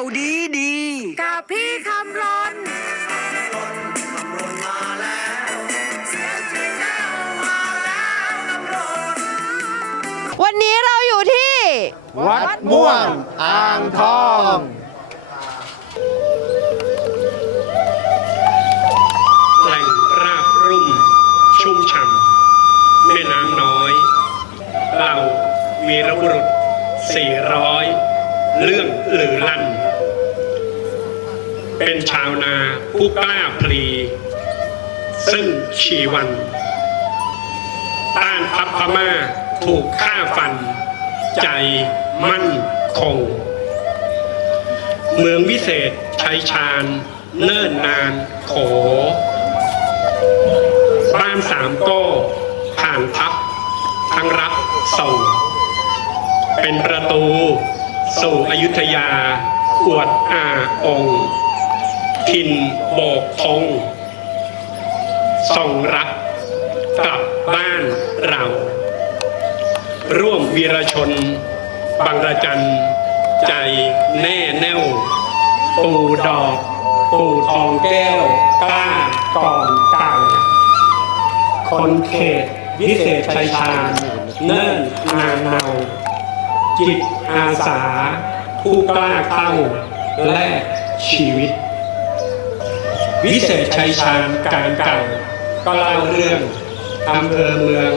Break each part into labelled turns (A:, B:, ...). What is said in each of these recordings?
A: าวดีดี
B: กับพี่คำรน
C: วันนี้เราอยู่ที่
D: วัดม่วงอ่างทอง
E: แหล่งราบรุ่ม ชุ่มฉ่ำแม่น้ำน้อย เราวีรบุรุษ 400 เรื่องหรือลั่น เป็นชาวนาผู้กล้าพลี ซึ่งชีวัน ต้านทัพพม่าถูกฆ่าฟัน ใจมั่นคง เมืองวิเศษชัยชาญ เนิ่นนานโข บ้านสามโก้ผ่านทับทั้งรับส่ง เป็นประตู สู่อยุธยาอวดอาองค์ ทินโบกธงส่งรักกลับบ้านเรา ร่วมวีรชนบังระจัน ใจแน่แน่ว ปูดอก ปูทองแก้วกล้าก่อนเก่าคนเขตวิเศษชัยชาญเนิ่นนานเนาจิตอาสา ผู้กล้าเข้าแลกชีวิต วิเศษชัยชาญการเก่าก็เล่าเรื่องอำเภอเมือง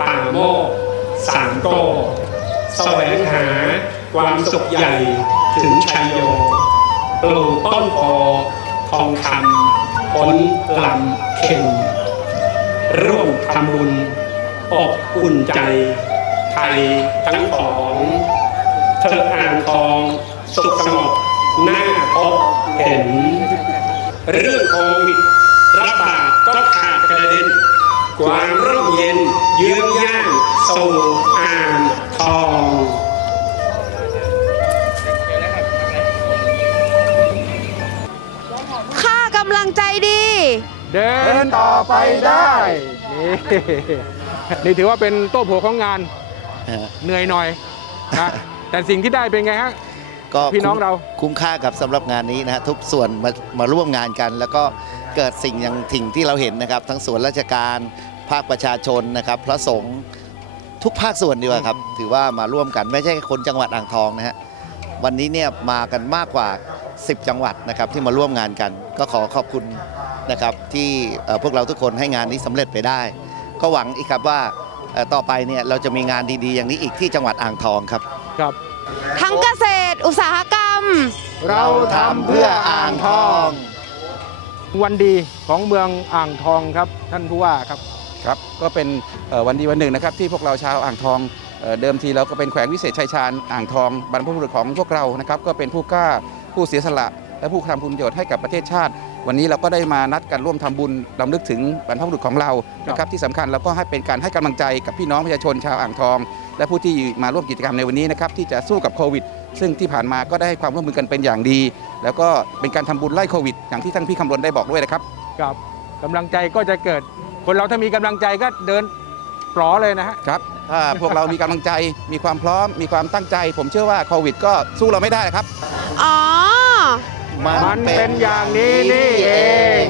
E: ป่าโมกสามโก้แสวงหาความสุขใหญ่ถึงชัยโยปลูกต้นโพทองคำพ้นลำเข็มร่วมทำบุญอบอุ่นใจไทยทั้งของเธออ่างทอง สุขสงบหน้าพบเห็น เรื่องโควิดระบาดก็ขาดกระเด็นความร่มเย็นเยื้องย่างสู่อ่างทอง
C: ค่ากำลังใจดี
D: เดินต่อไปได้ นี่
F: นี่ถือว่าเป็นโต๊ะโผของงานเออเหนื่อยหน่อยนะแต่สิ่งที่ได้เป็นไงฮะ
G: ก็พี่น้องเรา คุ้มค่ากับสำหรับงานนี้นะฮะทุกส่วนมามาร่วมงานกัน แล้วก็เกิดสิ่งอย่างถิ่งที่เราเห็นนะครับ ทั้งส่วนราชการภาคประชาชนนะครับพระสงฆ์ทุกภาคส่วนดีกว่าครับ ถือว่ามาร่วมกันไม่ใช่แค่คนจังหวัดอ่างทองนะฮะวันนี้เนี่ยมากันมากกว่า 10 จังหวัดนะครับที่มาร่วมงานกัน ก็ขอขอบคุณนะครับที่เอ่อพวกเราทุกคนให้งานนี้สำเร็จไปได้ ก็หวังอีกครับว่าเอ่อต่อไปเนี่ยเราจะมีงานดีๆ อย่างนี้อีกที่จังหวัดอ่างทองครับ
F: ครับ
C: ทั้งเกษ ตรอุตสาหกรรม
D: เราทำเพื่ออ่างทอง
F: วันดีของเมืองอ่างทองครับ ท่านผู้ว่าครับ
H: ครับก็เป็นเอ่อวันดีวันหนึ่งนะครับที่พวกเราชาวอ่างทองเอ่อเดิมทีเราก็เป็นแขวงวิเศษชัยชาญอ่างทองบรรพบุรุษของพวกเรานะครับก็เป็นผู้กล้าผู้เสียสละ และผู้ทำคุณประโยชน์ให้กับประเทศชาติ วันนี้เราก็ได้มานัดกันร่วมทำบุญรำลึกถึงบรรพบุรุษของเรานะครับที่สำคัญเราก็ให้เป็นการให้กำลังใจกับพี่น้องประชาชนชาวอ่างทอง และผู้ที่มาร่วมกิจกรรมในวันนี้นะครับที่จะสู้กับโควิด ซึ่งที่ผ่านมาก็ได้ให้ความร่วมมือกันเป็นอย่างดี แล้วก็เป็นการทำบุญไล่โควิด อย่างที่ท่านพี่คำรณได้บอกด้วยนะครับ
F: กับกำลังใจก็จะเกิด คนเราถ้ามีกำลังใจก็เดินปลอเลยนะฮะ
H: ครับถ้าพวกเรามีกำลังใจมีความพร้อมมีความตั้งใจ ผมเชื่อว่าโควิด ก็สู้เราไม่ได้ครับ
C: อ๋อ
D: มันเป็นอย่างนี้นี่เอง